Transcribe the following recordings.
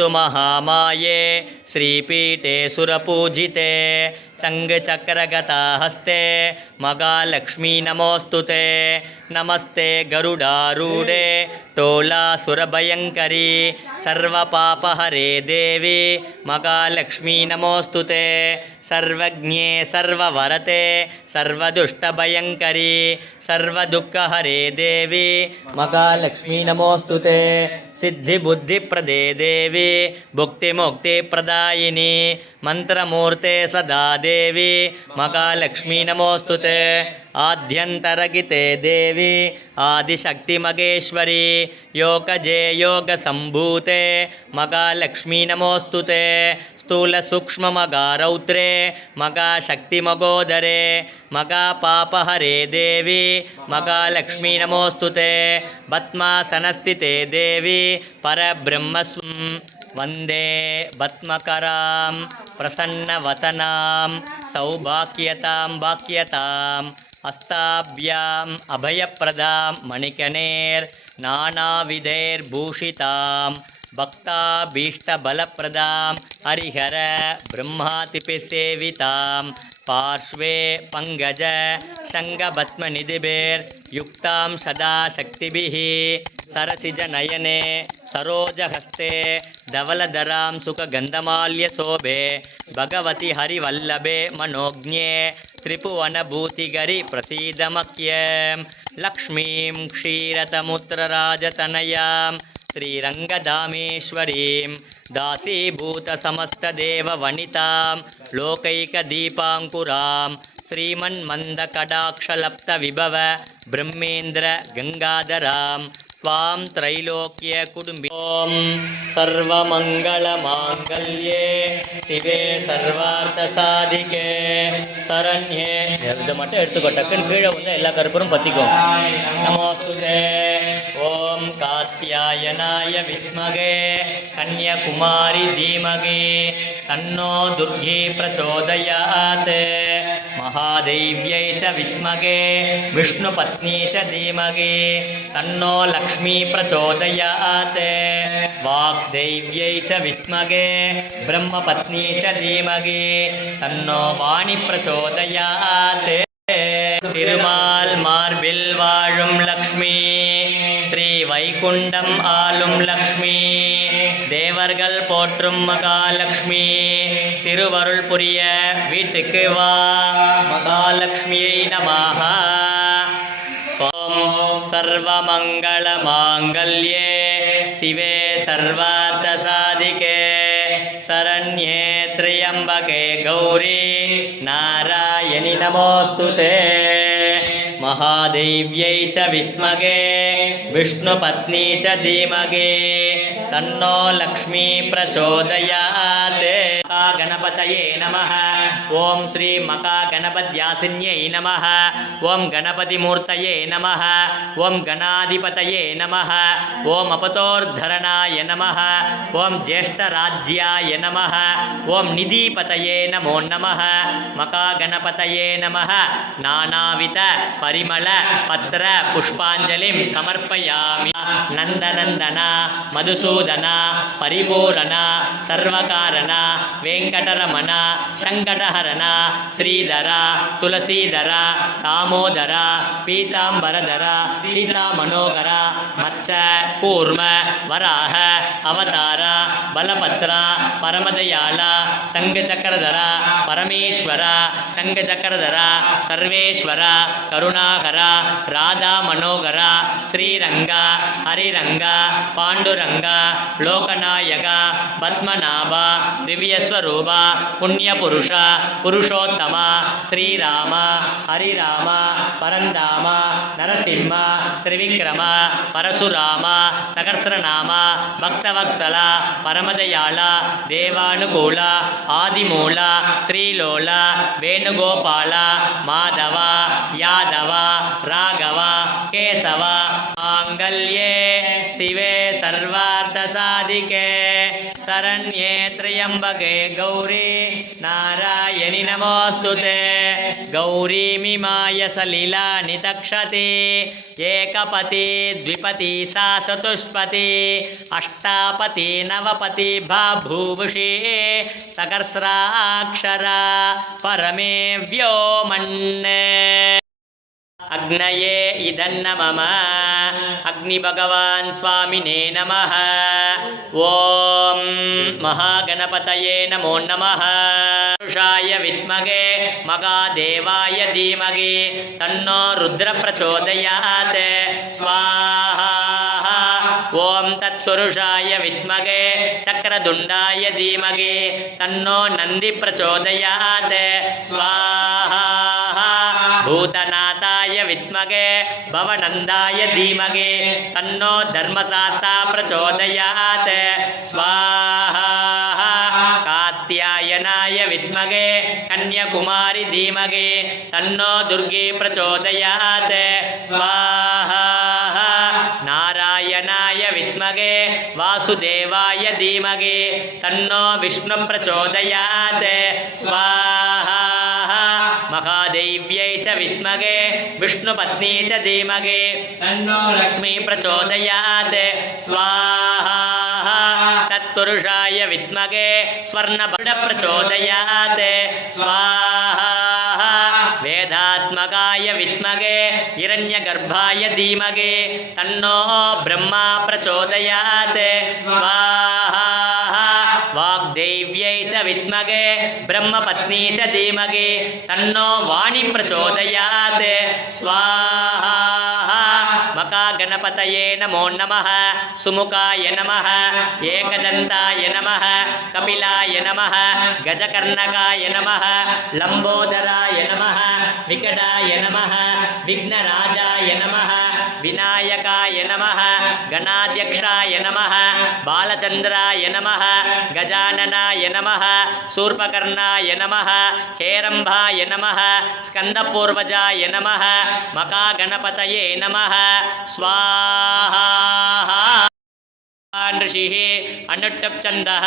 नमोऽस्तु महामाये श्रीपीठे सुरपूजिते चङ्गचक्रगता हस्ते महालक्ष्मी नमोऽस्तुते नमस्ते गरुडारूढे टोलासुरभयङ्करी सर्वपापहरे देवी महालक्ष्मी नमोऽस्तुते सर्वज्ञे सर्ववरते सर्वदुष्टभयङ्करी सर्वदुःखहरे देवी महालक्ष्मी नमोऽस्तुते सिद्धिबुद्धिप्रदे देवी भुक्तिमुक्तिप्रदायिनी मंत्रमूर्ते सदा देवी महालक्ष्मी नमोऽस्तुते आद्यन्तरगिते देवी आदिशक्तिमगेश्वरी योगजे योगसम्भूते महालक्ष्मी नमोऽस्तुते स्थूलसूक्ष्ममगारौद्रे मगाशक्तिमगोदरे मगापापहरे देवी महालक्ष्मी नमोऽस्तुते भस्मासनस्थिते देवी परब्रह्मस्वं वन्दे भस्मकरां प्रसन्नवदनां सौभाग्यतां भाग्यताम् हस्ताभ्याम् अभयप्रदां मणिकणैर्नानाविधैर्भूषितां भक्ताभीष्टबलप्रदां हरिहर ब्रह्मातिपिसेवितां पार्श्वे पंकज शङ्खभस्मनिधिभिर्युक्तां सदा शक्तिभिः सरसिजनयने सरोजहस्ते धवलधरां सुखगन्धमाल्यशोभे भगवति हरिवल्लभे मनोज्ञे त्रिभुवनभूतिगरि प्रसीदमह्यं लक्ष्मीं क्षीरतमुत्रराजतनयां श्रीरङ्गधामेश्वरीं दासीभूतसमस्तदेववनितां लोकैकदीपाङ्कुरां श्रीमन्मन्दकटाक्षलब्धविभव ब्रह्मेन्द्र गङ्गाधरां त्वां त्रैलोक्यकुटुम्बी ॐ सर्वमङ्गलमाङ्गल्ये शिवे सर्वार्थसाधिके शरण्ये இதை மட்டும் எடுத்துக்கோ டக்குன்னு கீழே வந்து எல்லா கருப்பரும் பற்றிக்கும் நமோஸ்துதே ஓம் காத்யாயனாய வித்மகே கன்யகுமாரி தீமகி தன்னோ துர்கி பிரச்சோதயாத் महादेव्यै च विद्महे विष्णुपत्नी च धीमहि तन्नो लक्ष्मी प्रचोदयात् वाग्देव्यै च विद्महे ब्रह्मपत्नी च धीमहि तन्नो वाणी प्रचोदयात् तिरुमाल मार्बिल वाழும் लक्ष्मी श्री வைகுண்டம் ஆளும் லக்ஷ்மி தேவர்கள் போற்றும் மகாலட்சுமி திருவருள் புரிய வீட்டுக்கு வா மகாலட்சுமியை நமஹ ஓம் சர்வமங்கள மாங்கல்யே சிவே சர்வார்த்த சாதிகே சரண்யே த்ரியம்பகே கௌரி நாராயணி நமோஸ்துதே महादेव्यै च विद्महे विष्णुपत्नी च धीमहि तन्नो लक्ष्मी प्रचोदयात् गणपतये नमः ओं श्री महागणपत्यासिन्यै नमः ओं गणपतिमूर्तये नमः ओं गणाधिपतये नमः ओं अपतोर्धरणाय नमः ओं ज्येष्ठराज्याय नमः ओं निधिपतये नमो नमः महागणपतये नमः नानाविध परिमल पत्र पुष्पांजलिं समर्पयामि नंदनंदन मधुसूदन परिपूरण सर्वकारण वेंकटरमण शंकटहरण श्रीधर तुलसीधर दामोदर पीतांबरधर सीता मनोहर मत्स कूर्म वराह अवतार बलभद्र परमदयाल शंखचक्रधर परमेश्वर शंखचक्रधर सर्वेश्वर करुणाकर राधा मनोहर श्रीरंग हरिरंग पांडुरंग लोकनायक पद्मनाभ दिव्यस्वरूप पुण्यपुरुष पुरुषोत्तम श्रीराम हरिराम परंधाम नरसिंह त्रिविक्रम परशुराम सहस्रनाम भक्तवत्सल परमदयाल देवानुकूल आदिमूल श्रीलोल वेणुगोपाल माधव यादव राघव केशव मांगल्ये शिवे सर्वार्थसाधिके शरण्ये त्र्यम्बके गौरी नारायणि नमोऽस्तुते गौरीमिमाय सलिलानि तक्षति एकपति द्विपति सा चतुष्पति अष्टापति नवपति भाभूवुषी सहस्राक्षरा परमे व्योमन् अग्नये इदन्न मम अग्निभगवान् स्वामिने नमः ॐ महागणपतये नमो नमः पुरुषाय विद्महे महादेवाय धीमहि तन्नो रुद्र प्रचोदयात् स्वाहा ॐ तत्पुरुषाय विद्महे चक्रतुण्डाय धीमहि तन्नो नन्दी प्रचोदयात् स्वाहा भूतनाथाय विद्महे भवनन्दाय धीमहि तन्नो धर्मशास्ता प्रचोदयात् स्वाहा कात्यायनाय विद्महे कन्याकुमारी धीमहि तन्नो दुर्गे प्रचोदयात् स्वाहा नारायणाय विद्महे वासुदेवाय धीमहि तन्नो विष्णु प्रचोदयात् स्वाहा महादेव्यै च विद्महे विष्णुपत्नी च धीमहि तन्नो लक्ष्मी प्रचोदयात् स्वाहा तत्पुरुषाय विद्महे स्वर्णपट प्रचोदयात् स्वाहा वेदात्मकाय विद्महे हिरण्यगर्भाय धीमहि तन्नो ब्रह्मा प्रचोदयात् स्वाहा वाग्देव्यै च विद्महे ब्रह्मपत्नी च धीमहि तन्नो वाणी प्रचोदयात् स्वाहा मकागणपतये नमो नमः सुमुखाय नमः एकदन्ताय नमः कपिलाय नमः गजकर्णकाय नमः लम्बोदराय नमः विकटाय नमः विघ्नराजाय नमः विनायकाय नमः गणाध्यक्षाय नमः बालचन्द्राय नमः गजाननाय नमः शूर्पकर्णाय नमः हेरम्भाय नमः स्कन्दपूर्वजाय नमः मकागणपतये नमः स्वाहा ऋषिः अनुष्टुप्छन्दः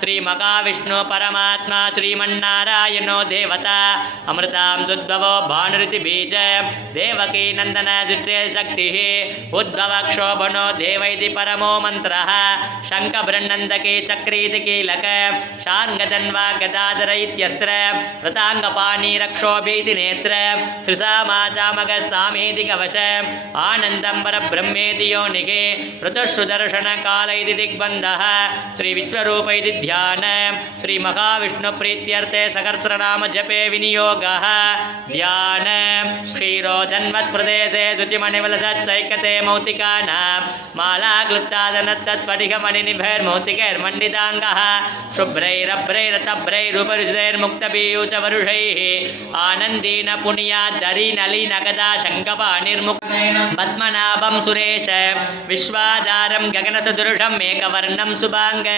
श्री महाविष्णु परमात्मा श्रीमन्नारायणो देवता अमृतां सुद्भवो भानुरिति बीज देवकी नन्दन जुट्रे शक्तिः उद्भवक्षोभनो देव इति परमो मन्त्रः शङ्खबृन्नन्दके चक्रीति कीलक शार्ङ्गधन्वा गदाधर इत्यत्र रताङ्गपाणि रक्षोभीति नेत्र त्रिसामाचामगः सामेति कवश आनन्दं परब्रह्मेति योनिः ऋतुश्रुदर्शनकाल इति दिग्बन्धः श्री विश्वरूप इति ध्यान श्री महाविष्णुप्रीत्यर्थे सहस्रनाम जपे विनियोगः ध्यान क्षीरोजन्मत्प्रदेशे शुचिमणिवलसच्चैकते मौक्तिकानां मालाक्लुप्तादनत्तत्स्फटिकमणिनिभैर्मौक्तिकैर्मण्डिताङ्गः शुभ्रैरभ्रैरतभ्रैरुपरिशैर्मुक्तपीयूषवर्षैः आनन्दीन पुण्याद्धरीनलिनगदा शङ्खपाणिर्मुक् पद्मनाभं सुरेश विश्वाधारं गगनसदृशं मेघवर्णं शुभाङ्ग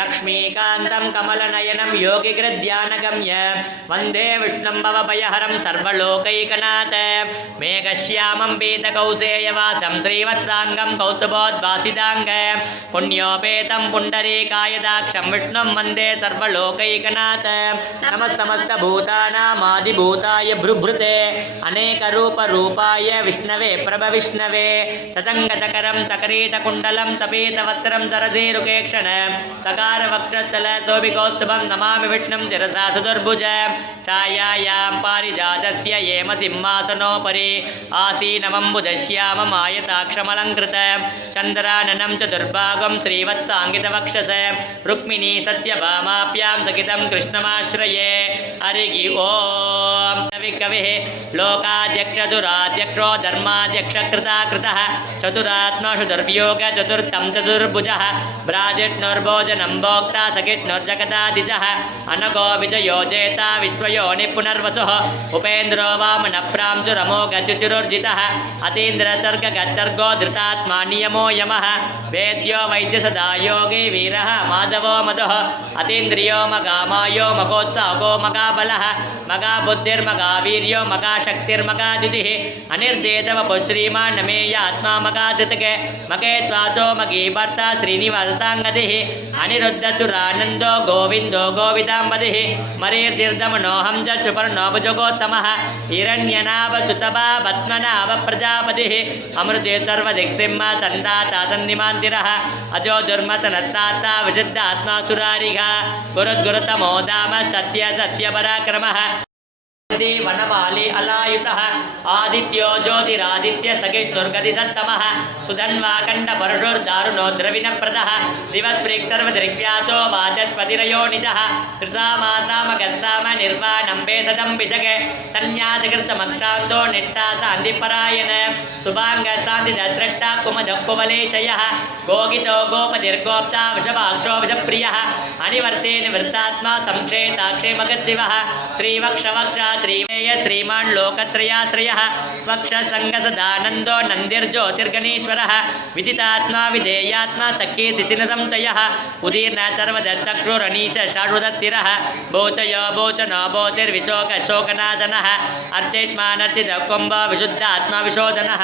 लक्ष्मीकान्तं कमलनयनं योगिगृध्यानगम्य वन्दे विष्णुं भवभयहरं सर्वलोकैकनाथ मेघश्यामं पीतकौसेयवासं श्रीवत्साङ्गं कौस्तुभोद्भासिताङ्ग पुण्योपेतं पुण्डरीकायदाक्षं विष्णुं वन्दे सर्वलोकैकनाथ नमः समस्तभूतानामादिभूताय भृभृते अनेकरूपरूपाय विष्णवे प्रभविष्णवे चतङ्गचकरं सकरीटकुण्डलं तपीतवस्त्रं सरसीरुकेक्षण सकारवक्षस्थल शोभिकौस्तुभं नमामि विष्णुं शिरसा सुदुर्भुज छायायां पारिजातस्य येम सिंहासनोपरि आसीनमम्बुजश्याममायताक्षमलङ्कृत चन्द्राननं चतुर्भागं श्रीवत्साङ्गितवक्षस रुक्मिणी सत्यभामाभ्यां सहितं कृष्णमाश्रये हरिः ओम् कविः लोकाध्यक्षदुराध्यक्षो धर्माध्यक्षकृताकृतः चतुरात्माशु दुर्योग चतुर्थं चतुर्भुजः भ्राजिष्णुर्भोजनं भोक्ता सखिष्णुर्जगदादिजः अनगो विजयोजेता विश्वयोनि पुनर्वसुः उपेन्द्रो वामनप्रांशुरमोघचुचिरुर्जितः अतीन्द्रसर्गगच्छर्गो धृतात्मा नियमो यमः वेद्यो वैद्यसदा योगी वीरः माधवो मधुः अतीन्द्रियो मगामायो मगोत्साहो मगाबलः मगाबुद्धिर्मगा महावीर्यो मकाशक्तिर्मकादितिः अनिर्देशवपु श्रीमान् नमेयात्मा मकाधृतके मके त्वाचो मकी भर्ता श्रीनिवासताङ्गतिः अनिरुद्धचुरानन्दो गोविन्दो गोविदाम्बतिः मरीर्दिर्दमनोऽहं च सुपर्णोपजगोत्तमः हिरण्यनाभसुतभा पद्मनाभ प्रजापतिः अमृते सर्वदिक्सिंह सन्दाता सन्निमान्तिरः अजो दुर्मतनत्ताता विशुद्धात्मा सुरारिः गुरुद्गुरुतमो धाम सत्य सत्यपराक्रमः वनमाली अलायुतः आदित्यो ज्योतिरादित्य सखिष्णुर्गति सत्तमः सुधन्वाकण्ड परशुर्दारुणो द्रविणप्रदः दिवत्प्रेक्सर्वदृग्व्यासो वाचत्पतिरयोनिजः त्रिसामासामगत्साम निर्वाणं वेददं विशके सन्न्यासकृतमक्षान्तो निष्ठा शान्तिपरायण शुभाङ्गशान्तिदद्रष्टा कुमदकुवलेशयः गोगितो गोपतिर्गोप्ता वृषभाक्षो वृषप्रियः अनिवर्ते निवृत्तात्मा संक्षेताक्षेमगच्छिवः श्रीवक्षवक्षा श्रीवेय श्रीमान् लोकत्रयाश्रयः स्वक्षसङ्गसदानन्दो नन्दिर्ज्योतिर्गणेश्वरः विदितात्मा विधेयात्मा सख्येतिचिनसंशयः उदीर्न सर्वदचक्षुरनीश शाश्वतस्थिरः भोचयो भोचनो भोतिर्विशोकशोकनाशनः अर्चेष्मानर्चितकुम्भ विशुद्धात्मा विशोधनः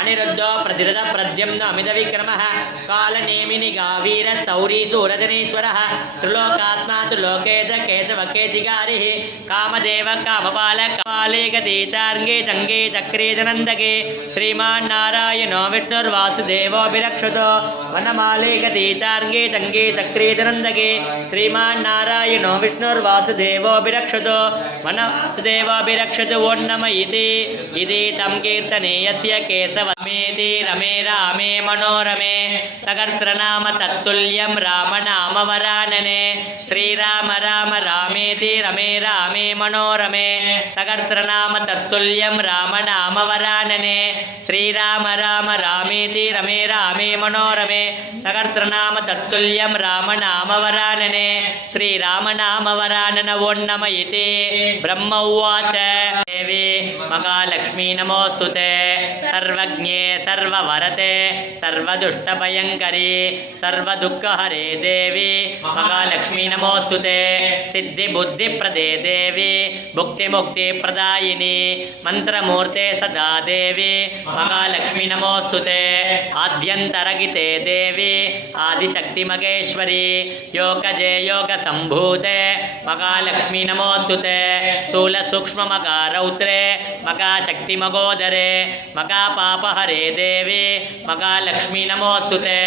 अनिरुद्धो प्रतिरथ प्रद्युम्नो अमितविक्रमः कालनेमिनि गावीर सौरीशूरजनेश्वरः त्रिलोकात्मा त्रिलोकेश केशवकेचिकारिः कामदेव कामपाले गते चार्गे चङ्गे चक्रे जनन्दके श्रीमान्नारायणो विष्णुर्वासुदेवोऽभिरक्षतो वनमाले गते चार्गे चङ्गे चक्रे जनन्दके श्रीमान्नारायणो विष्णुर्वासुदेवोऽभिरक्षतो वनसुदेवोऽभिरक्षतो वो नम इति तं कीर्तने यस्य केशवमेति रमे रामे मनोरमे सहस्रनाम तत्तुल्यं रामनाम वरानने श्रीराम राम रामेति रमे रामे मनोरमे सहस्रनाम तत्तुल्यं रामनाम वरानने श्रीराम राम रामेति रमे रामे मनोरमे सहस्रनाम तत्तुल्यं रामनाम वरानने श्रीरामनाम वरानन वो नम इति ब्रह्म उवाच देवी महालक्ष्मी नमोस्तुते सर्वज्ञे सर्ववरते सर्वदुष्टभयङ्करी सर्वदुःखहरे देवी महालक्ष्मी नमोस्तुते सिद्धिबुद्धिप्रदे देवी भुक्तिमुक्तिप्रदायिनी मन्त्रमूर्ते सदा देवी महालक्ष्मी नमोस्तुते आद्यन्तरगिते देवी आदिशक्तिमगेश्वरी योगजे योगसम्भूते महालक्ष्मी नमोस्तुते स्थूलसूक्ष्ममकारौत्रे मकाशक्तिमगोदरे मकापापहरे देवी महालक्ष्मी नमोस्तुते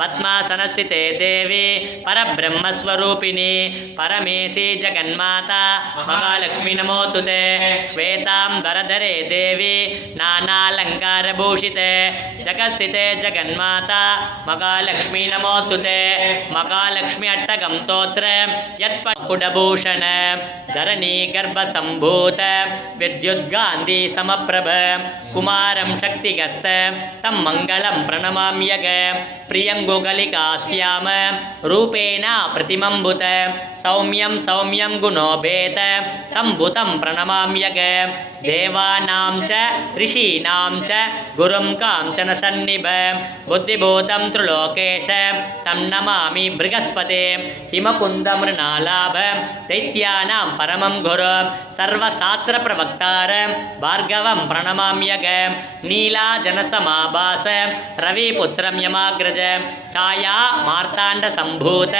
पद्मासनस्थिते देवी परब्रह्मस्वरूपिणी परमेशी जगन्माता महालक्ष्मी नमोस्तुते श्वेताम्बरधरे देवी नानालङ्कारभूषिते जगत्स्थिते जगन्माता महालक्ष्मी नमोस्तुते महालक्ष्मी अट्टकं स्तोत्र यत्पकुडभूषण धरणी गर्भसम्भूत विद्युद्गान्धी समप्रभ कुमारं शक्तिगस्त तं मङ्गलं प्रणमाम्यग प्रियङ्गुगलिकास्याम रूपेण प्रतिमम्बुत सौम्यं सौम्यं गुणोपेत तं भूतं प्रणमाम्यग देवानां च ऋषीणां च गुरुं काञ्चन सन्निभ बुद्धिभूतं त्रिलोकेश तं नमामि बृहस्पते हिमकुन्दमृणालाभ दैत्यानां परमं गुरु सर्वशास्त्रप्रवक्तार भार्गवं प्रणमाम्यग नीलाजनसमाभास रविपुत्रं यमाग्रज छाया मार्ताण्डसम्भूत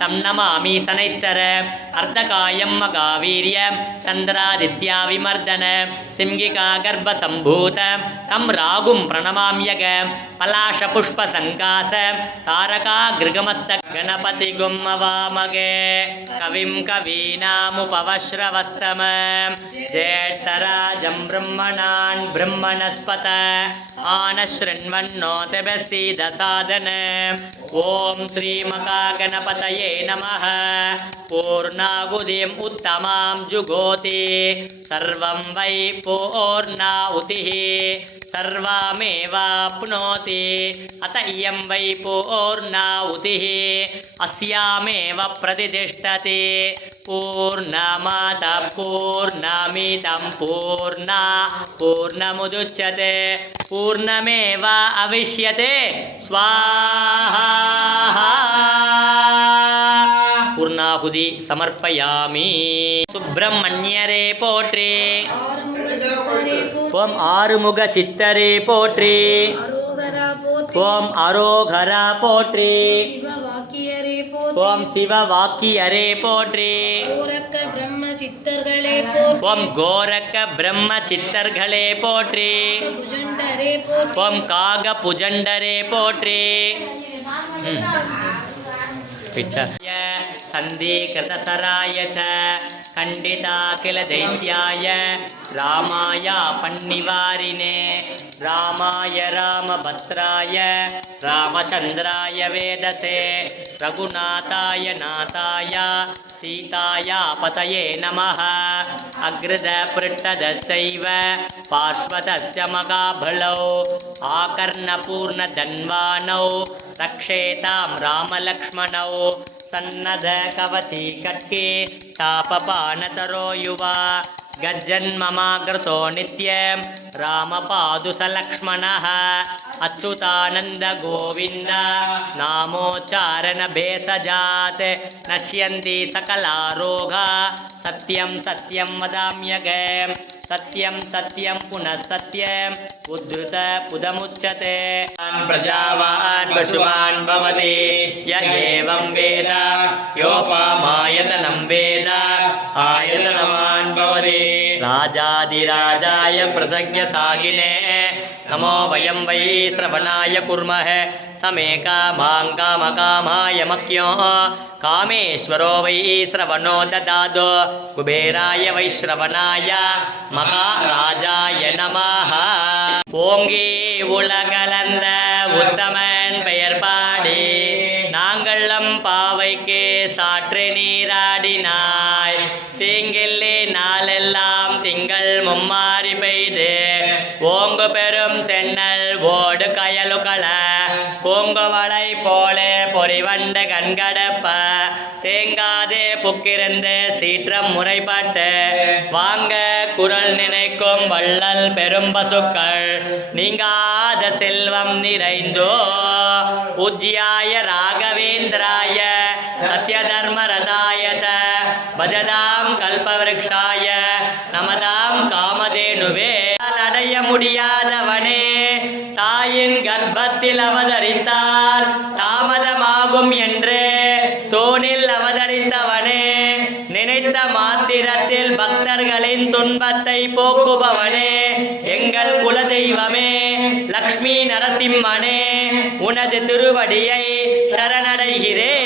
तं नमामि शनैश्चर अर्धकायं महावीर्य चन्द्रादित्या विमर्दन सिंहिका गर्भसम्भूत तं रागुं प्रणमाम्यग पलाशपुष्पसङ्कास तारका गृगमस्तक गणपतिगुं वामगे कविं कवीनामुपवश्रवस्तम ज्येष्ठराजं ब्रह्मणान् ब्रह्मणस्पत आनशृण्वन्नोतिभिस्सीदसादन ॐ श्रीमहागणपतये नमः पूर्णाहुतिम् उत्तमां जुगोति सर्वं वै पूर्णाहुतिः सर्वमेवाप्नोति अत इयं वै पूर्णाहुतिः अस्यामेव प्रतिष्ठति पूर्णमादाः पूर्णमिदं पूर्णमुदच्यते पूर्णमेव अविष्यते स्वाहा पूर्णा ஆகுதி சமர்ப்பயாமி. சுப்பிரமணியரே போற்றி. ஓம் ஆறுமுக சித்தரே போற்றி. ஓம் அரோகரா போற்றி. ஓம் சிவ வாக்கியரே போற்றி. ஓம் கோரக்க பிரம்ம சித்தர்களே போற்றி. ஓம் காக புஜண்டரே போற்றி. சந்தீகிருதசராய ச கண்டிதாகில தைத்யாய ராமாய பன்னிவாரினே ராமாய ராமபத்ராய ராமச்சந்திராய வேதசே ரகுநாதாய நாதாய சீதாய பதயே நமः. அக்ருத பிருட்டதச்சைவ பார்ஸ்வதஸ்ய மகாபலௌ ஆகர்ணபூர்ணதன்வானௌ ரக்ஷேதாம் ராமலக்ஷ்மணௌ சன்னத கவச்சி கட்கே தாபபானதரோ யுவா கஜ்ஜன்மமாகிருதோ நித்யம் ராமபாதுசலக்ஷ்மணः. அச்சுதானந்த கோவிந்த நாமோச்சாரண பேசஜாத் நஷ்யந்தி சகலாரோகா சத்யம் சத்யம் வதாம்யகம் சத்யம் சத்யம் புனः சத்யம் உத்ருத புதமுச்சதே. பிரஜாவான் பசுமான் பவதி ய ஏவம் வேத யோபாமாயதனம் வேத ஆயதனவான் பவதி. ராஜாதிராஜாய பிரசக்ய சாகினே நமோ வயம் வை ஸ்ரவணாய குர்மஹ சமே காமாங் காமகாமாய மக்யோ காமேஸ்வரோ வை ஸ்ரவணோ ததாதோ குபேராய வைஸ்ரவணாய மகாராஜாய நமஹ. ஓங்கி உலகளந்த உத்தமன் பெயர் பாடி நாங்களம் பாவைக்கு சாற்று நீராடினாய். தீங்கில்லி நாளெல்லாம் திங்கள் மும்மாறி பெய்து ஓங்கு பெரும் சென்னல் ஓடு கயலுகள பூங்குவளை போலே பொறிவண்டு கண்கடப்ப தேங்காதே புக்கிருந்து சீற்றம் முறைப்பட்டு வாங்க குரல் நினைக்கும் வள்ளல் பெரும் பசுக்கள் நீங்காத செல்வம் நிறைந்தோ. பூஜ்யாய ராகவேந்திராய சத்யதர்மரதாய ச பஜதாம் கல்பவருக்ஷாய நமதாம் காமதேனுவே. அடைய முடியாதவனே தாயின் கர்ப்பத்தில் அவதரித்தால் தாமதமாகும் என்றே தோனில் அவதரித்தவனே நினைத்த மாத்திரத்தில் பக்தர்களின் துன்பத்தை போக்குபவனே எங்கள் குலதெய்வமே லக்ஷ்மி நரசிம்மனே உனது திருவடியை சரணடைகிறேன்.